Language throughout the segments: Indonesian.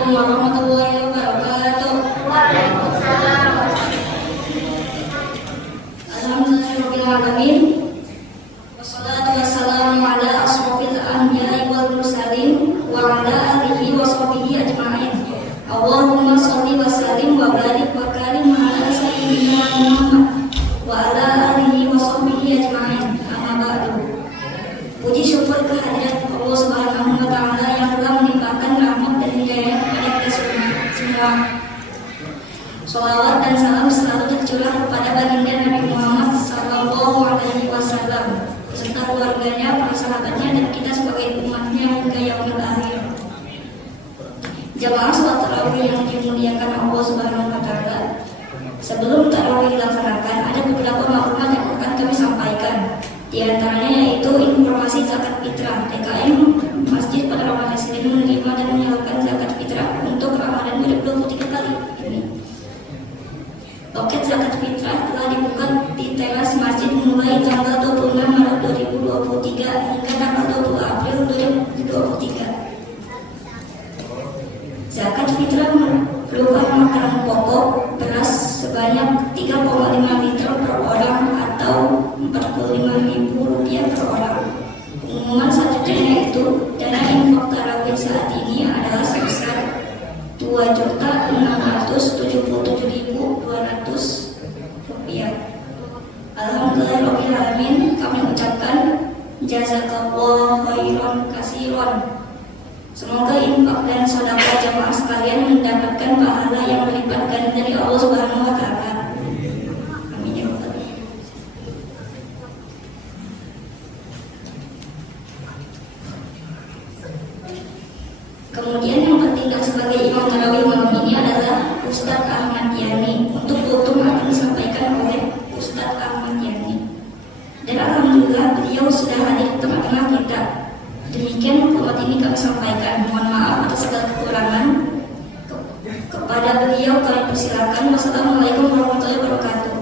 Assalamualaikum warahmatullahi wabarakatuh. Waalaikumsalam. Alhamdulillahirabbil alamin. Wassalatu wassalamu ala asrofil anbiya'i wal mursalin wa ala alihi wa sahbihi ajma'in. Allahumma shalli wa sallim wa barik wa karim ala sayyidina Muhammad wa ala alihi wa sahbihi ajma'in. Amma ba'du. Puji syukur kehadirat Allah Subhanahu wa taala yang telah melimpahkan rahmat dan hidayah kepada kita semua. Sholawat dan salam selalu tercurah kepada baginda Nabi Muhammad sallallahu alaihi wasallam beserta keluarganya, para sahabatnya, dan kita sebagai umatnya hingga yaumil akhir. Jamaah sholat tarawih yang dimuliakan Allah Subhanahu wa taala. Sebelum tarawih dilaksanakan, ada beberapa maklumat yang akan kami sampaikan. Di antaranya yaitu informasi zakat fitrah. DKM Masjid pada Ramadan Sendiri menerima dan menyalurkan zakat fitrah untuk Ramadan 2023 kali ini. Loket zakat fitrah telah dibuka di teras masjid mulai tanggal 26 Maret 2023 hingga tanggal 20 April 2023. Zakat fitrah berupa makanan pokok beras sebanyak 3,5 liter per orang atau Rp45.000 per orang. Pengumuman selanjutnya yaitu dana infak tarawih saat ini adalah sebesar Rp2.677.200. Alhamdulillahirabbil alamin. Kami ucapkan jazakallahu khairan katsiran. Semoga infak dan sedekah jamaah sekalian mendapatkan pahala yang berlipat ganda dari Allah Subhanahu wa taala. Amin ya rabbal alamin. Kemudian yang bertindak sebagai imam tarawih malam ini adalah Ustadz Ahmad Yani. Untuk kultum akan disampaikan oleh Ustadz Ahmad Yani. Dan alhamdulillah beliau sudah hadir di tengah-tengah kita. Demikian maklumat ini kami sampaikan. Mohon maaf atas segala kekurangan. Kepada beliau kami persilakan. Wassalamualaikum warahmatullahi wabarakatuh.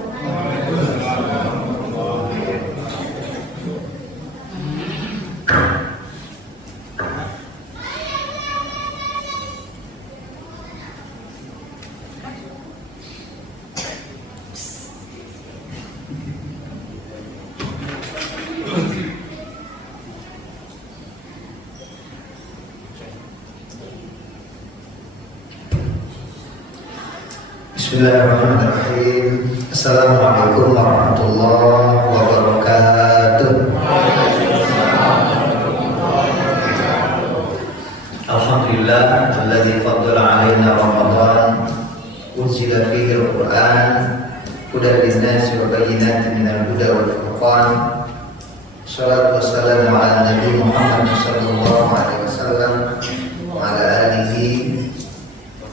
Bismillahirrahmanirrahim. Assalamualaikum warahmatullahi wabarakatuh. Alhamdulillah alladzi faddala 'alaina Ramadan unzila fihi al-Qur'an hudan lin-nasi wa bayyinatin minal huda wal furqan. Shalatu wassalamu ala nabi Muhammad sallallahu alaihi wasallam wa ala alihi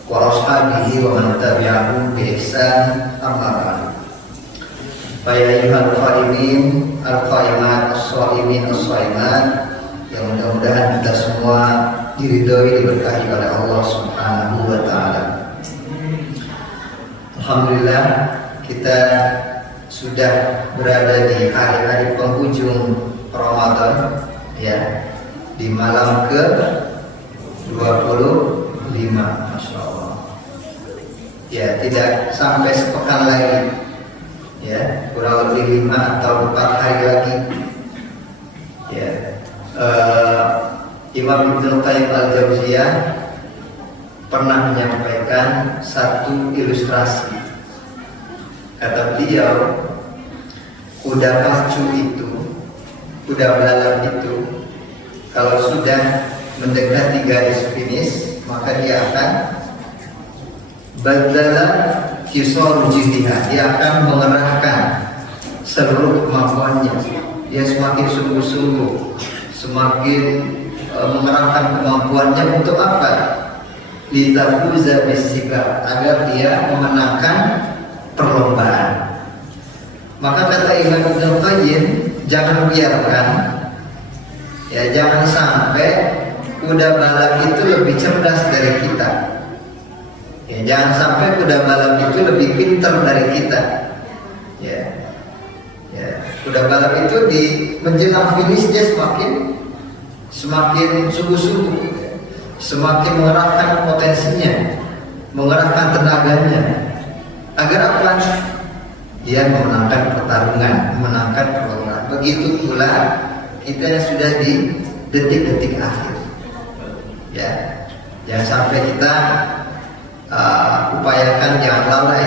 wa ashabihi wa man tabi'ahum bi ihsan, amma ba'du. Fa ya ayyuhal qaimin al-qaimat as-shaimin as-shaimat, yang mudah-mudahan kita semua diridhoi, diberkahi oleh Allah Subhanahu wa taala. Alhamdulillah kita sudah berada di hari-hari penghujung Ramadan, ya, di malam ke 25, Masya Allah. Ya, tidak sampai sepekan lagi, ya, kurang lebih 5 atau 4 hari lagi, ya. Imam Ibnu Qayyim al-Jauziyah pernah menyampaikan satu ilustrasi. Kata beliau, kuda pacu itu, kuda belalang itu, kalau sudah mendekati garis finish, maka dia akan badala kisor jidiha, dia akan mengerahkan seluruh kemampuannya. Dia semakin sungguh-sungguh, semakin mengerahkan kemampuannya untuk apa? Litafuza bisika, agar dia memenangkan perlombaan. Maka kata Imam Ibnu Qayyim, jangan biarkan, ya, jangan sampai kuda balap itu lebih cerdas dari kita. Ya, jangan sampai kuda balap itu lebih pintar dari kita. Ya, ya, kuda balap itu di menjelang finish dia semakin sungguh-sungguh. semakin mengerahkan potensinya, mengerahkan tenaganya, agar apa? Dia memenangkan pertarungan, memenangkan perlombaan. Begitu pula kita yang sudah di detik-detik akhir. Ya, jangan sampai kita upayakan jangan lalai,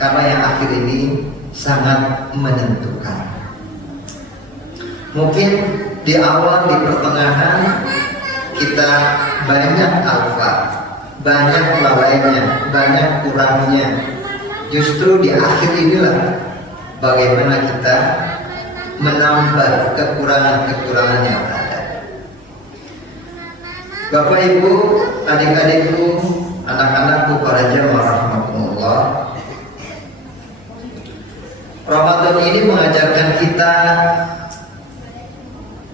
karena yang akhir ini sangat menentukan. Mungkin di awal, di pertengahan kita banyak alfa, banyak lalainya, banyak kurangnya. Justru di akhir inilah bagaimana kita menambah kekurangan-kekurangan yang ada. Bapak Ibu, adik-adikku, anak-anakku, para jamaah rahimakumullah, Ramadan ini mengajarkan kita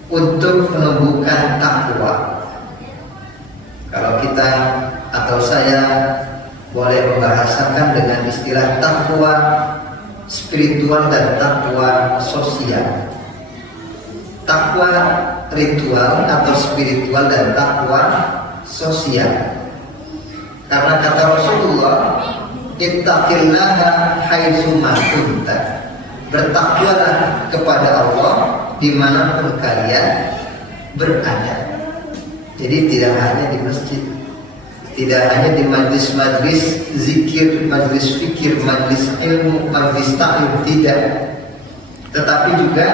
untuk menumbuhkan takwa. Kalau kita atau saya boleh membahasakan dengan istilah takwa spiritual dan takwa sosial. Takwa ritual atau spiritual dan takwa sosial. Karena kata Rasulullah, ittaqillaha haitsu ma kunta. Bertakwalah kepada Allah dimanapun kalian berada. Jadi tidak hanya di masjid, tidak hanya di majlis-majlis zikir, majlis fikir, majlis ilmu, majlis ta'lim, tidak, tetapi juga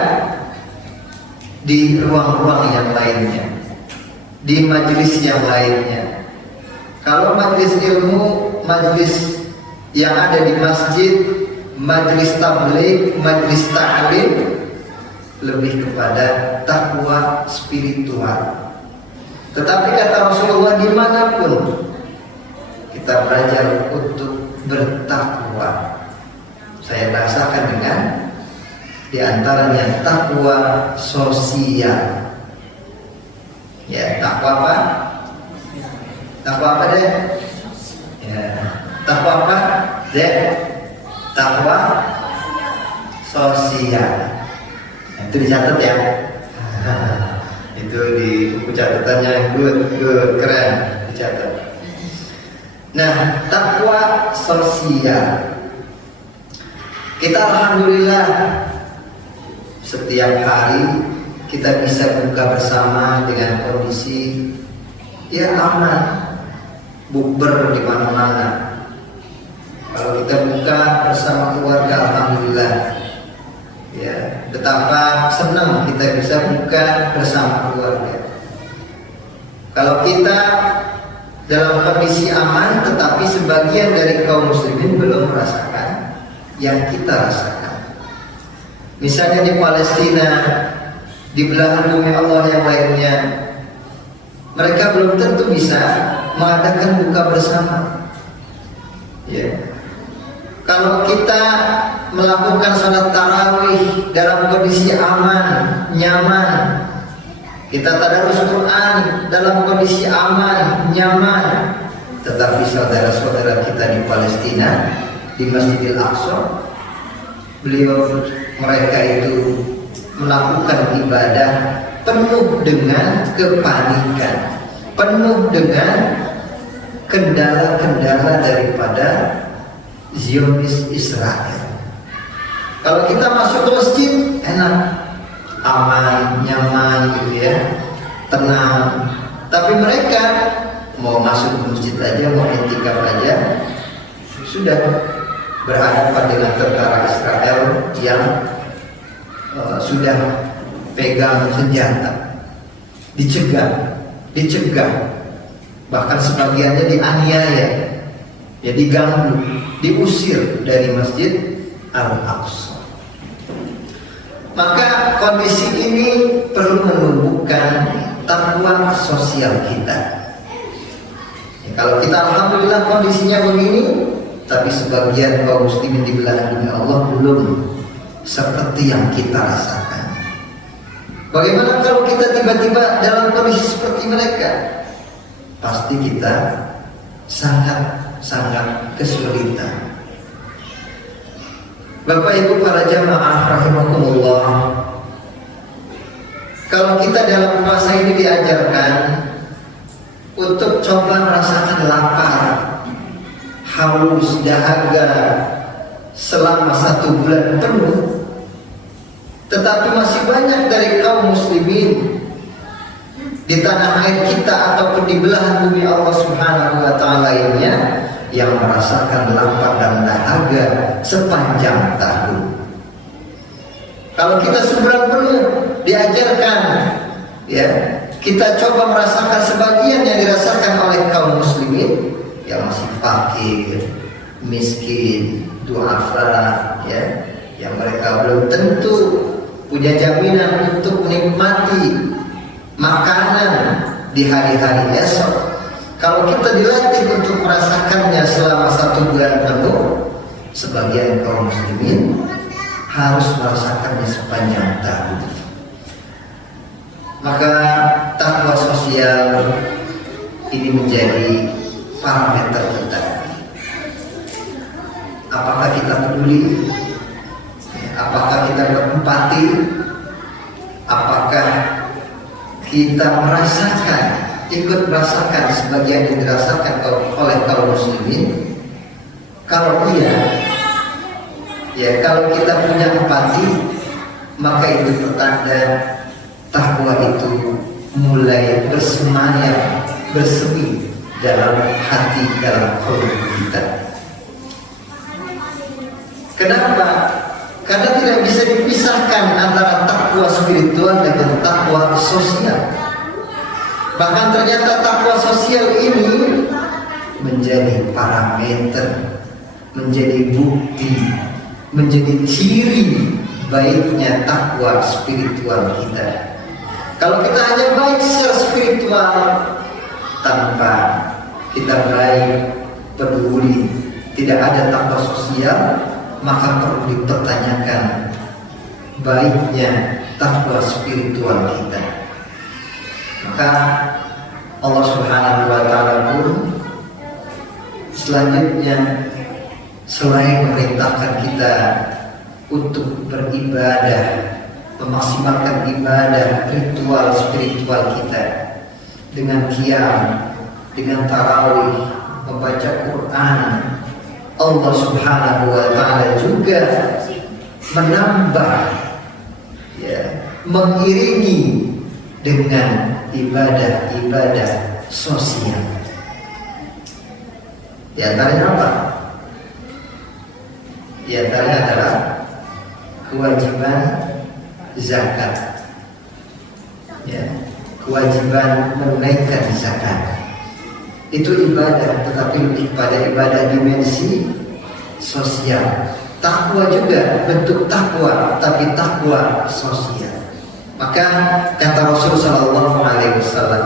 di ruang-ruang yang lainnya, di majlis yang lainnya. Kalau majlis ilmu, majlis yang ada di masjid, majlis tabligh, majlis ta'lim, lebih kepada takwa spiritual. Tetapi kata Rasulullah, dimanapun kita belajar untuk bertakwa. Saya bahasakan dengan diantaranya takwa sosial. Ya, takwa apa? Takwa apa deh? Ya, takwa apa deh? Takwa sosial. Nah, itu dicatat ya. Itu di buku catatannya good, keren, dicatat. Nah, takwa sosial. Kita alhamdulillah setiap hari kita bisa buka bersama dengan kondisi ya aman, bukber di mana-mana. Kalau kita buka bersama keluarga, alhamdulillah. Ya, betapa senang kita bisa buka bersama keluarga. Kalau kita dalam kondisi aman, tetapi sebagian dari kaum muslimin belum merasakan yang kita rasakan. Misalnya di Palestina, di belahan bumi Allah yang lainnya, mereka belum tentu bisa mengadakan buka bersama. Ya. Kalau kita melakukan salat tarawih dalam kondisi aman, nyaman, kita tadarus Quran dalam kondisi aman, nyaman, tetapi saudara-saudara kita di Palestina, di Masjidil Aqsa, mereka itu melakukan ibadah penuh dengan kepanikan, penuh dengan kendala-kendala daripada Zionis Israel. Kalau kita masuk ke masjid enak, aman, nyaman gitu ya, tenang. Tapi mereka mau masuk ke masjid aja, mau i'tikaf aja, sudah berhadapan dengan tentara Israel yang sudah pegang senjata, dicegah, bahkan sebagiannya dianiaya, ya diganggu, diusir dari Masjid Al-Aqsa. Maka kondisi ini perlu menumbuhkan takwa sosial kita. Ya, kalau kita alhamdulillah kondisinya begini, tapi sebagian kaum muslimin di belahan dunia Allah belum seperti yang kita rasakan. Bagaimana kalau kita tiba-tiba dalam kondisi seperti mereka? Pasti kita sangat kesulitan. Bapak Ibu para jamaah rahimakumullah, kalau kita dalam puasa ini diajarkan untuk coba merasakan lapar, haus, dahaga selama 1 bulan penuh. Tetapi masih banyak dari kaum muslimin di tanah air kita ataupun di belahan bumi Allah Subhanahu wa taala lainnya yang merasakan lapar dan dahaga sepanjang tahun. Kalau kita sebulan penuh diajarkan, ya, kita coba merasakan sebagian yang dirasakan oleh kaum muslimin yang masih fakir, miskin, duafa, ya, yang mereka belum tentu punya jaminan untuk menikmati makanan di hari-hari esok. Kalau kita dilatih untuk merasakannya selama 1 bulan penuh, sebagian kaum muslimin harus merasakannya sepanjang tahun. Maka takwa sosial ini menjadi parameter kita. Apakah kita peduli? Apakah kita berempati? Apakah kita merasakan, ikut merasakan sebagian yang dirasakan oleh kaum muslimin? Kalau iya, ya, kalau kita punya empati, maka itu pertanda takwa itu mulai bersemayam, bersemi dalam hati, dalam qalbi kita. Kenapa? Karena tidak bisa dipisahkan antara takwa spiritual dengan takwa sosial. Bahkan ternyata takwa sosial ini menjadi parameter, menjadi bukti, menjadi ciri baiknya takwa spiritual kita. Kalau kita hanya baik secara spiritual tanpa kita baik, peduli, tidak ada takwa sosial, maka perlu dipertanyakan baiknya takwa spiritual kita. Maka Allah Subhanahu wa taala pun selanjutnya selain memerintahkan kita untuk beribadah, memaksimalkan ibadah ritual spiritual kita dengan qiyam, dengan tarawih, membaca Quran, Allah Subhanahu wa taala juga menambah, ya, mengiringi dengan ibadah-ibadah sosial. Di antaranya apa? Di antaranya adalah kewajiban zakat, ya, kewajiban menunaikan zakat. Itu ibadah, tetapi lebih pada ibadah dimensi sosial. Takwa juga bentuk takwa, tapi takwa sosial. Maka kata Rasul Sallallahu Alaihi Wasallam,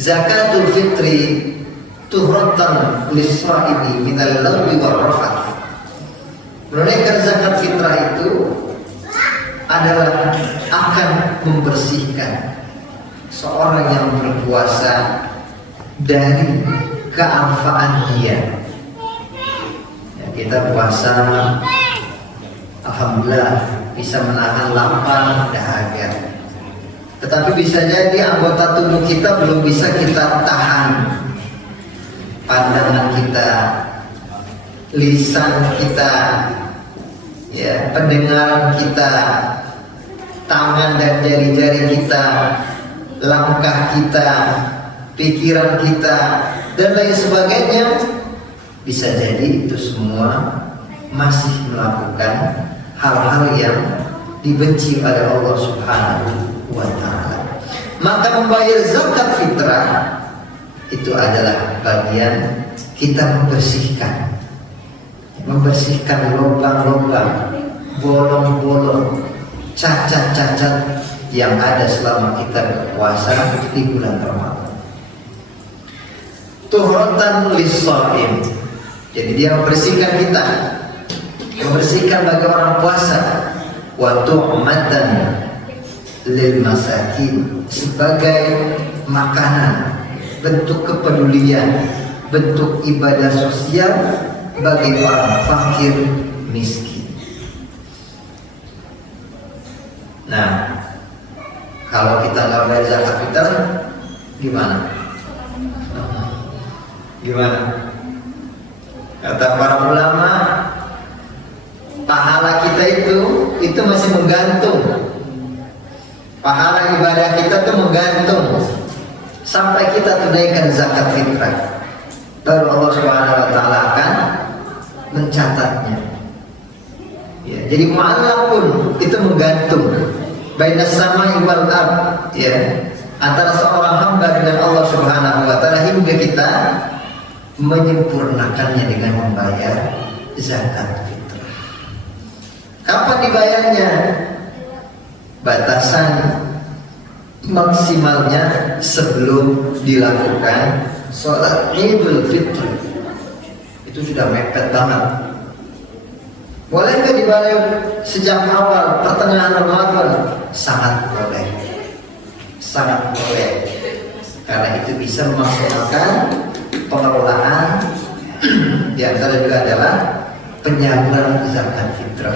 zakatul fitri tuhratan lis-shaimi minal lagwi war rafath. Menunaikan zakat fitrah itu adalah akan membersihkan seorang yang berpuasa dari kealfaan dia. Ya, kita puasa, alhamdulillah bisa menahan lapar, dahaga. Tetapi bisa jadi anggota tubuh kita belum bisa kita tahan. Pandangan kita, lisan kita, ya, pendengaran kita, tangan dan jari-jari kita, langkah kita, pikiran kita, dan lain sebagainya. Bisa jadi itu semua masih melakukan hal-hal yang dibenci oleh Allah Subhanahu wa taala. Maka membayar zakat fitrah itu adalah bagian kita membersihkan lubang-lubang, bolong-bolong, cacat-cacat yang ada selama kita berpuasa di bulan Ramadan. Tuhratan lis-shaim. Jadi dia membersihkan kita, membersihkan bagi orang puasa. Wa tu'matan lil masakin, sebagai makanan, bentuk kepedulian, bentuk ibadah sosial bagi orang fakir miskin. Nah, kalau kita nggak bayar zakat fitrah, gimana? Gimana? Kata para ulama, pahala kita itu masih menggantung. Pahala ibadah kita itu menggantung sampai kita tunaikan zakat fitrah. Baru Allah Subhanahu wa taala akan mencatatnya. Ya, jadi mu'allaq pun itu menggantung bainas samai wal ard, ya, antara seorang hamba dengan Allah Subhanahu wa taala hingga kita menyempurnakannya dengan membayar zakat fitrah. Kapan dibayarnya? Batasan maksimalnya sebelum dilakukan sholat Idul Fitri. Itu sudah mepet banget. Boleh nggak dibayar sejak awal pertengahan Ramadan? Sangat boleh, sangat boleh, karena itu bisa memaksimalkan pengelolaan. Di antara juga adalah penyaluran zakat fitrah.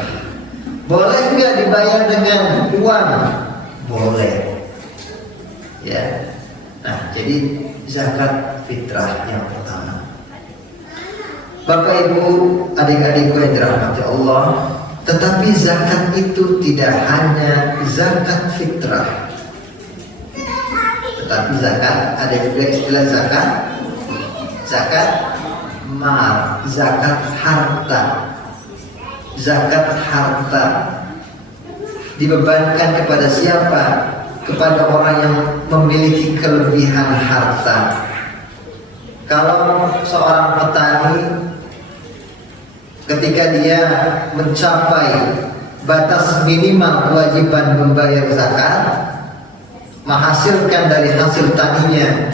Boleh nggak dibayar dengan uang? Boleh. Ya. Nah, jadi zakat fitrah yang pertama. Bapak Ibu, adik-adikku yang dirahmati Allah, tetapi zakat itu tidak hanya zakat fitrah, tetapi zakat ada juga istilah zakat mal, zakat harta. Zakat harta dibebankan kepada siapa? Kepada orang yang memiliki kelebihan harta. Kalau seorang petani ketika dia mencapai batas minimal kewajiban membayar zakat, menghasilkan dari hasil taninya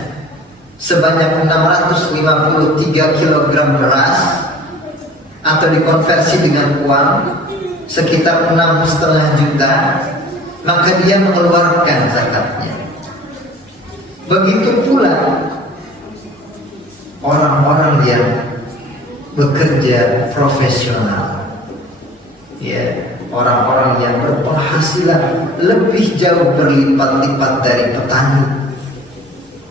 sebanyak 653 kg beras, atau dikonversi dengan uang sekitar 6,5 juta, maka dia mengeluarkan zakatnya. Begitu pula orang-orang yang bekerja profesional, ya, orang-orang yang berpenghasilan lebih jauh berlipat-lipat dari petani,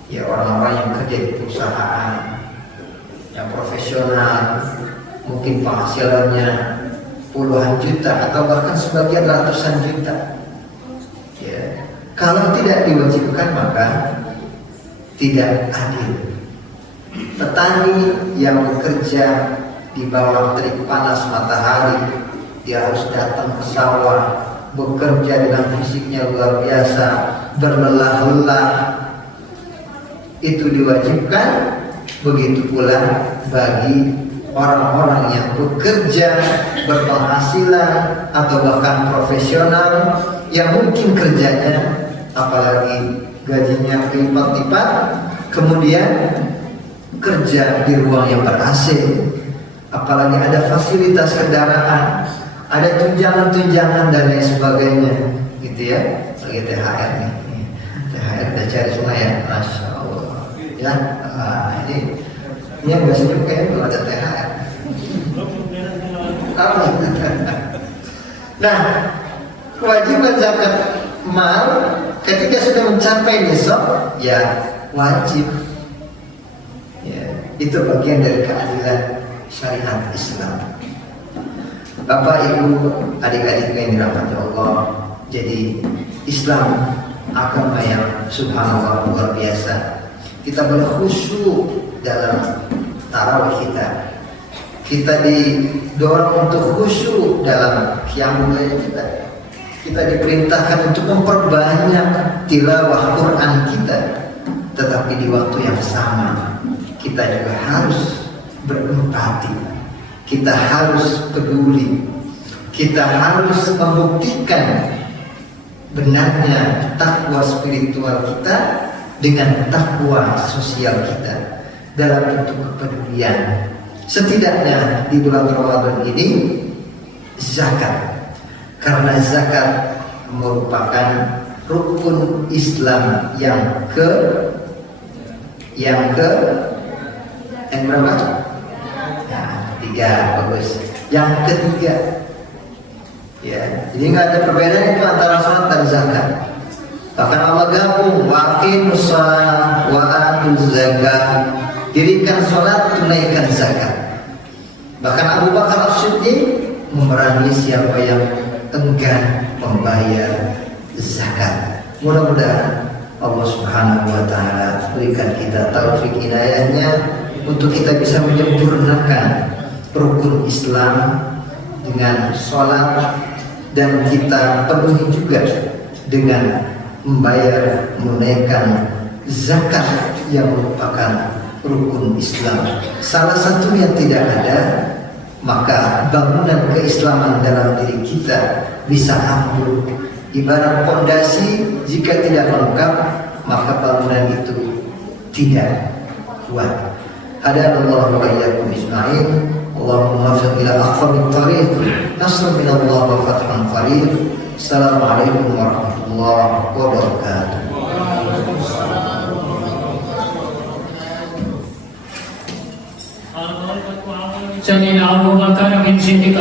ya, orang-orang yang kerja di perusahaan yang profesional, mungkin penghasilannya puluhan juta atau bahkan sebagian ratusan juta. Ya, kalau tidak diwajibkan maka tidak adil. Petani yang bekerja di bawah terik panas matahari, dia harus datang ke sawah, bekerja dengan fisiknya luar biasa, berlelah-lelah, itu diwajibkan. Begitu pula bagi orang-orang yang bekerja berpenghasilan atau bahkan profesional yang mungkin kerjanya, apalagi gajinya berlipat-lipat, kemudian kerja di ruang yang ber-AC, apalagi ada fasilitas kendaraan, ada tunjangan-tunjangan dan lain sebagainya, gitu ya. Lagi THR nih, THR udah cari semua ya, masya Allah. Ya, ini yang nggak sejuk kayaknya belum ada THR. Nah, kewajiban zakat mal ketika sudah mencapai nisab, ya wajib. Ya, itu bagian dari keadilan syariat Islam. Bapak Ibu, adik-adik yang dirahmati Allah, jadi Islam agama yang subhanallah luar biasa. Kita boleh khusyuk dalam tarawih kita. Kita didorong untuk khusyuk dalam qiyamul lail kita. Kita diperintahkan untuk memperbanyak tilawah Quran kita. Tetapi di waktu yang sama kita juga harus berempati. Kita harus peduli. Kita harus membuktikan benarnya takwa spiritual kita dengan takwa sosial kita dalam bentuk kepedulian. Setidaknya di bulan Ramadan ini zakat, karena zakat merupakan rukun Islam yang berapa? Tiga, bagus. Yang ketiga, ya, jadi nggak ada perbedaan itu antara salat dan zakat. Bahkan Allah gabung, wa aqimus shalah wa atuz zakat. dirikan sholat, tunaikan zakat. Bahkan Abu Bakar As-Siddiq memerangi siapa yang enggan membayar zakat. Mudah-mudahan Allah Subhanahu wa taala berikan kita taufik hidayahnya untuk kita bisa menyempurnakan rukun Islam dengan sholat, dan kita penuhi juga dengan membayar, menunaikan zakat yang merupakan rukun Islam. Salah satu yang tidak ada, maka bangunan keislaman dalam diri kita bisa ambruk. Ibarat pondasi, jika tidak lengkap, maka bangunan itu tidak kuat. Hadanallahu wa iyyakum ajma'in. Allahumma waffiq ila aqwamit thariq. Nasrun minallahi wa fathun qarib. Assalamualaikum warahmatullahi wabarakatuh. سيدنا أبو بكر بن صديق